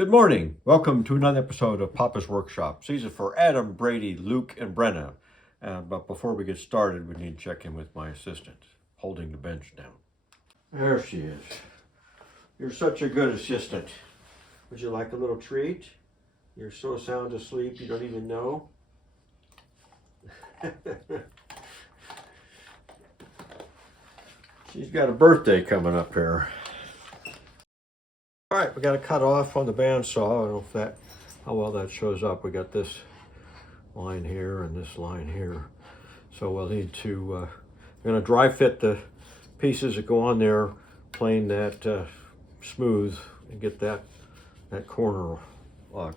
Good morning. Welcome to another episode of Papa's Workshop. These are for Adam, Brady, Luke, and Brenna. But before we get started, we need to check in with my assistant, holding the bench down. There she is. You're such a good assistant. Would you like a little treat? You're so sound asleep you don't even know. She's got a birthday coming up here. All right, we got to cut off on the bandsaw. I don't know if that, how well that shows up. We got this line here and this line here. So we'll need to, we're going to dry fit the pieces that go on there, plane that smooth, and get that corner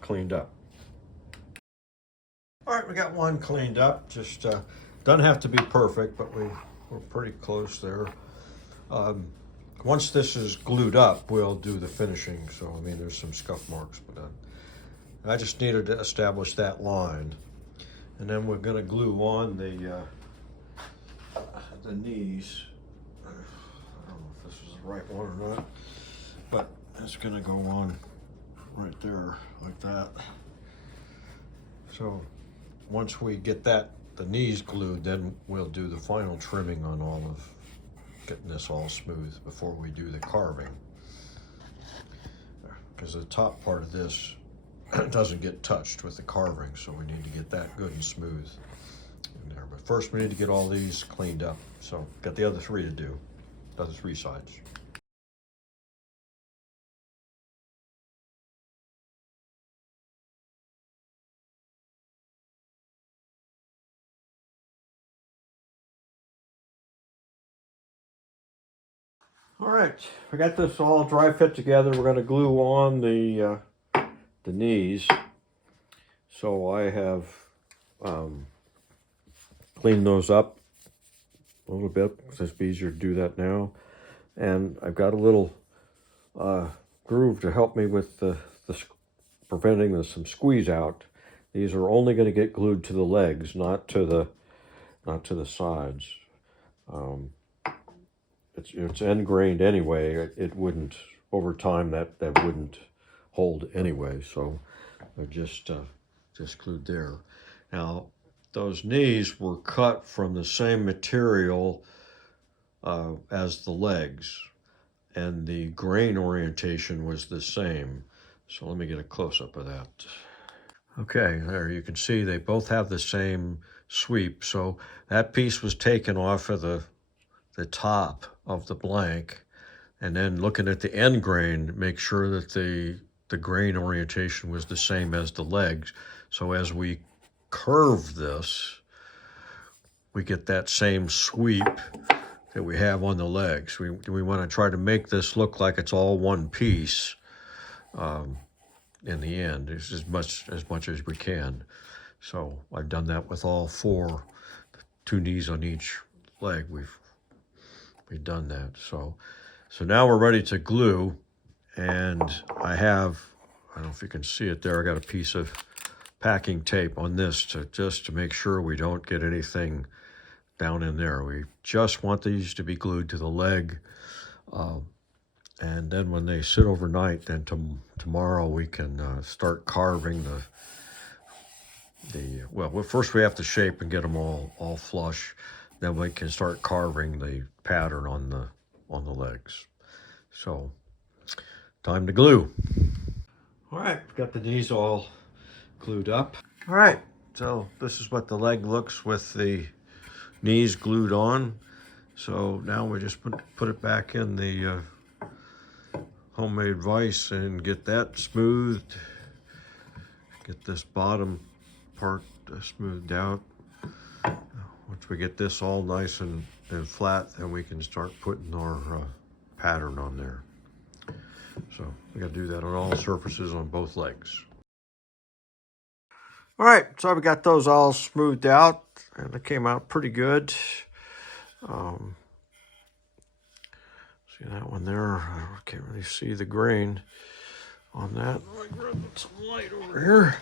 cleaned up. All right, we got one cleaned up. Just doesn't have to be perfect, but we're pretty close there. Once this is glued up, we'll do the finishing. So, I mean, there's some scuff marks, but I just needed to establish that line. And then we're gonna glue on the knees. I don't know if this is the right one or not, but it's gonna go on right there like that. So once we get the knees glued, then we'll do the final trimming on all of getting this all smooth before we do the carving, because the top part of this doesn't get touched with the carving, so we need to get that good and smooth in there. But first we need to get all these cleaned up. So got the other three to do, other three sides. All right, we got this all dry fit together. We're going to glue on the knees. So I have cleaned those up a little bit. It's easier to do that now. And I've got a little groove to help me with the preventing some squeeze out. These are only going to get glued to the legs, not to the sides. It's end grained anyway. It wouldn't, over time, that wouldn't hold anyway. So I just glued there. Now those knees were cut from the same material as the legs, and the grain orientation was the same. So let me get a close-up of that. Okay, there you can see they both have the same sweep. So that piece was taken off of the top of the blank, and then looking at the end grain, make sure that the grain orientation was the same as the legs. So as we curve this, we get that same sweep that we have on the legs. We want to try to make this look like it's all one piece in the end, as much as we can. So I've done that with all four, 2 knees on each leg. We've done that. So now we're ready to glue, and I don't know if you can see it there, I got a piece of packing tape on this just to make sure we don't get anything down in there. We just want these to be glued to the leg, and then when they sit overnight, then tomorrow we can start carving well, first we have to shape and get them all flush. Then we can start carving the pattern on the legs. So, time to glue. All right, got the knees all glued up. All right, so this is what the leg looks with the knees glued on. So now we just put it back in the homemade vise and get that smoothed. Get this bottom part smoothed out. Once we get this all nice and flat, then we can start putting our pattern on there. So we got to do that on all surfaces on both legs. All right, so we got those all smoothed out, and it came out pretty good. See that one there? I can't really see the grain on that. Let me grab some light over here.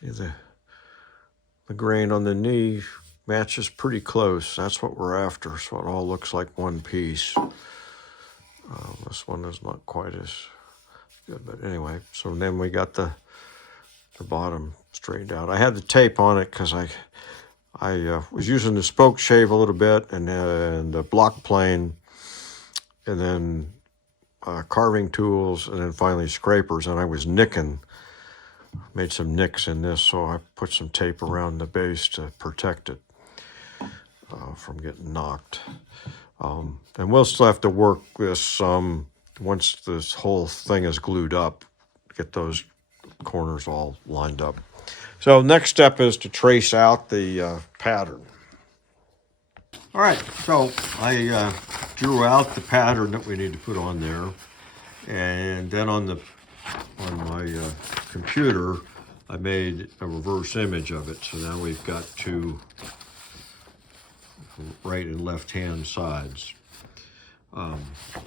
See the grain on the knee matches pretty close. That's what we're after, so it all looks like one piece. This one is not quite as good, but anyway. So then we got the bottom straightened out. I had the tape on it because I was using the spoke shave a little bit, and the block plane, and then carving tools, and then finally scrapers, and I was made some nicks in this, so I put some tape around the base to protect it from getting knocked. And we'll still have to work this once this whole thing is glued up, get those corners all lined up. So next step is to trace out the pattern. All right, so I drew out the pattern that we need to put on there, and then on my computer, I made a reverse image of it. So now we've got two right and left hand sides. So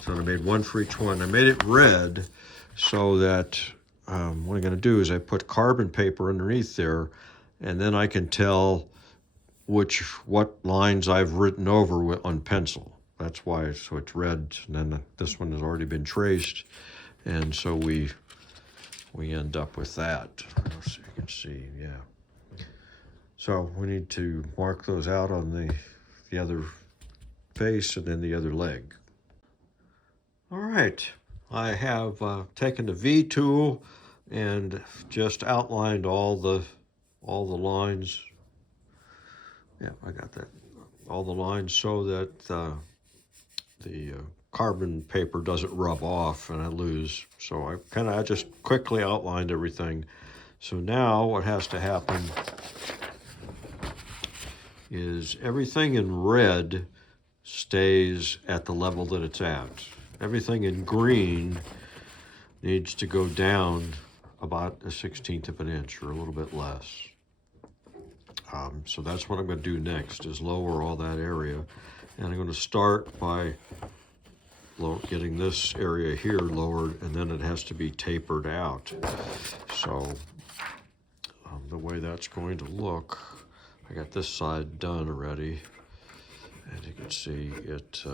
I made one for each one. I made it red so that what I'm going to do is I put carbon paper underneath there, and then I can tell what lines I've written over on pencil. That's why, so it's red, and then this one has already been traced, and so we end up with that. So you can see, yeah. So we need to mark those out on the other face and then the other leg. All right, I have taken the V tool and just outlined all the lines. Yeah, I got that. All the lines so that the carbon paper doesn't rub off and I lose. So I just quickly outlined everything. So now what has to happen is everything in red stays at the level that it's at. Everything in green needs to go down about 1/16 of an inch or a little bit less. So that's what I'm going to do next, is lower all that area. And I'm going to start by getting this area here lowered, and then it has to be tapered out. So the way that's going to look, I got this side done already. As you can see, it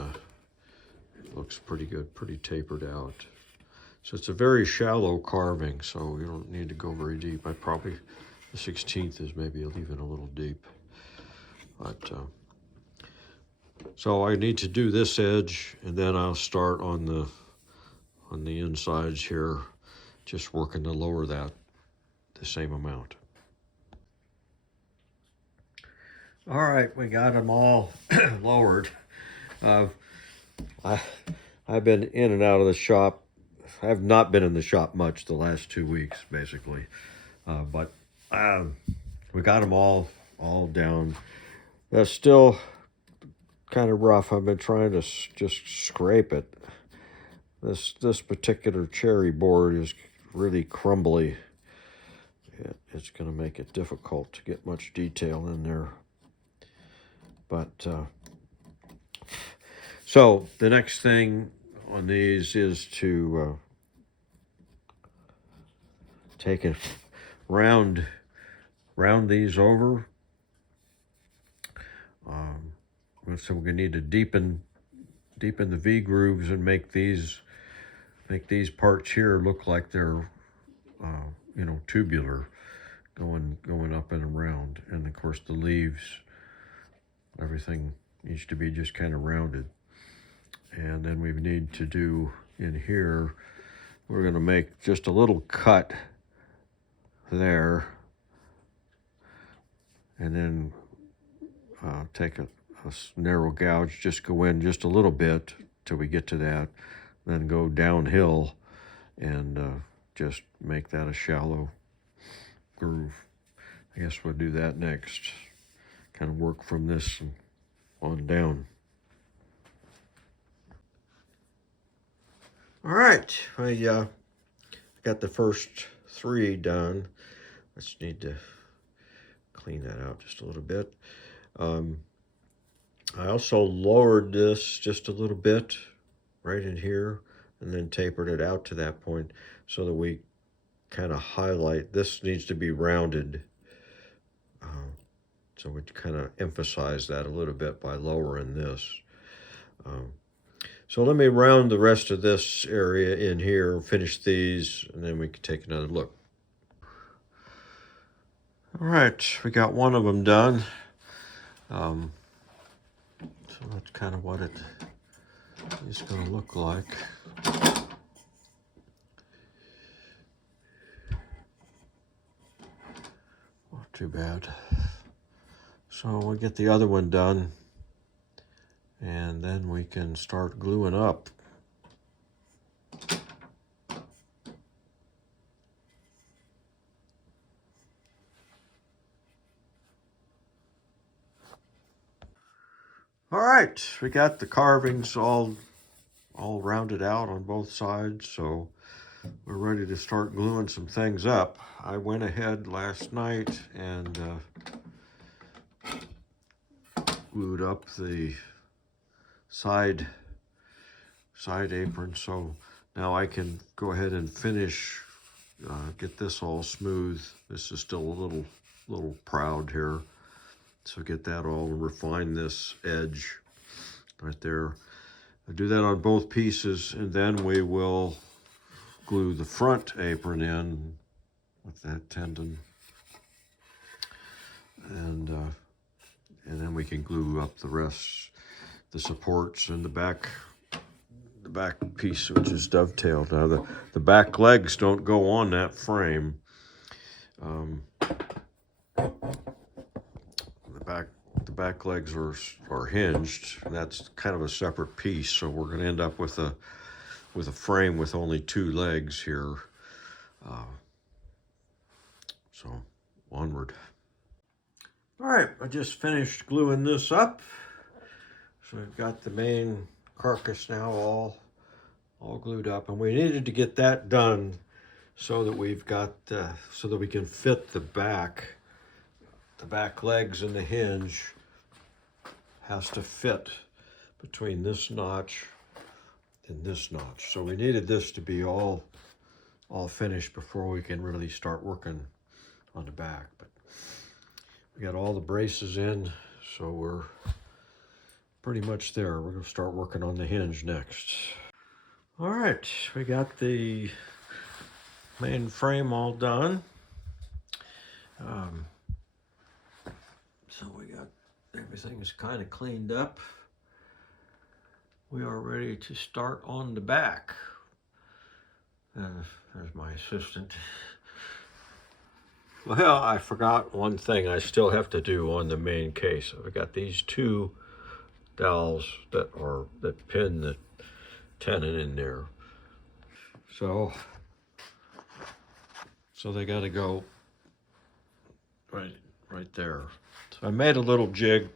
looks pretty good, pretty tapered out. So it's a very shallow carving, so you don't need to go very deep. The 1/16 is maybe even a little deep. But so I need to do this edge, and then I'll start on the insides here, just working to lower that the same amount. All right, we got them all lowered. I've been in and out of the shop. I have not been in the shop much the last 2 weeks, basically. But we got them all down. That's still kind of rough. I've been trying to just scrape it. This particular cherry board is really crumbly. It's going to make it difficult to get much detail in there. But so the next thing on these is to take it round these over. So we're going to need to deepen the V grooves and make these parts here look like they're tubular, going up and around. And of course the leaves, everything needs to be just kind of rounded. And then we need to do in here, we're going to make just a little cut there, and then take a narrow gouge, just go in just a little bit till we get to that, then go downhill and just make that a shallow groove. I guess we'll do that next. Kind of work from this on down. All right, I got the first 3 done. Just need to clean that out just a little bit. I also lowered this just a little bit right in here, and then tapered it out to that point so that we kind of highlight. This needs to be rounded So we kind of emphasize that a little bit by lowering this. So let me round the rest of this area in here, finish these, and then we can take another look. All right, we got one of them done. So that's kind of what it is going to look like. Not too bad. So we'll get the other one done, and then we can start gluing up. All right, we got the carvings all rounded out on both sides, so we're ready to start gluing some things up. I went ahead last night and glued up the side apron, so now I can go ahead and finish, get this all smooth. This is still a little proud here, so get that all, refine this edge right there. I do that on both pieces, and then we will glue the front apron in with that tenon, and then we can glue up the rest, the supports and the back piece, which is dovetailed. Now the back legs don't go on that frame. The back legs are hinged, and that's kind of a separate piece. So we're going to end up with a frame with only 2 legs here. So onward. All right, I just finished gluing this up. So we've got the main carcass now all glued up, and we needed to get that done so that we've got so that we can fit the back legs and the hinge has to fit between this notch and this notch. So we needed this to be all finished before we can really start working on the back. But we got all the braces in, so we're pretty much there. We're going to start working on the hinge next. All right, we got the main frame all done. So we got everything is kind of cleaned up. We are ready to start on the back. There's my assistant. Well, I forgot one thing I still have to do on the main case. I've got these 2 dowels that pin the tenon in there. So they got to go right there. So I made a little jig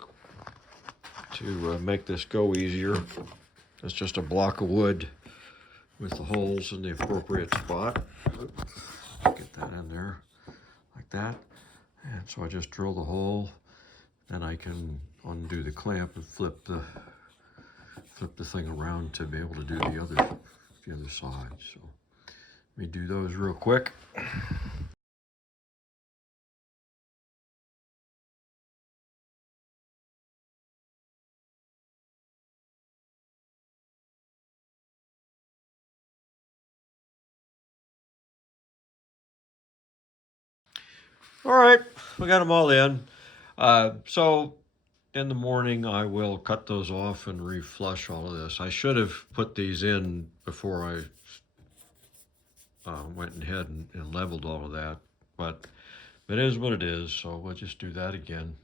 to make this go easier. It's just a block of wood with the holes in the appropriate spot. Get that in there like that. And so I just drill the hole, then I can undo the clamp and flip the thing around to be able to do the other side. So let me do those real quick. All right, we got them all in. So in the morning, I will cut those off and reflush all of this. I should have put these in before I went ahead and leveled all of that, but it is what it is, so we'll just do that again.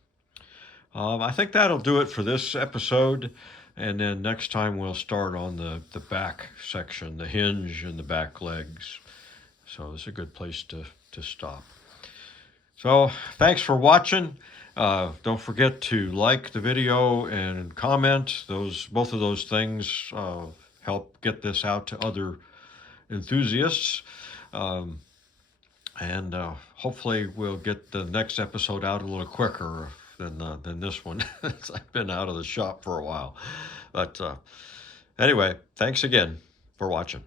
I think that'll do it for this episode, and then next time we'll start on the back section, the hinge and the back legs. So it's a good place to stop. So thanks for watching. Don't forget to like the video and comment. Both of those things help get this out to other enthusiasts. And hopefully we'll get the next episode out a little quicker than this one. I've been out of the shop for a while. But anyway, thanks again for watching.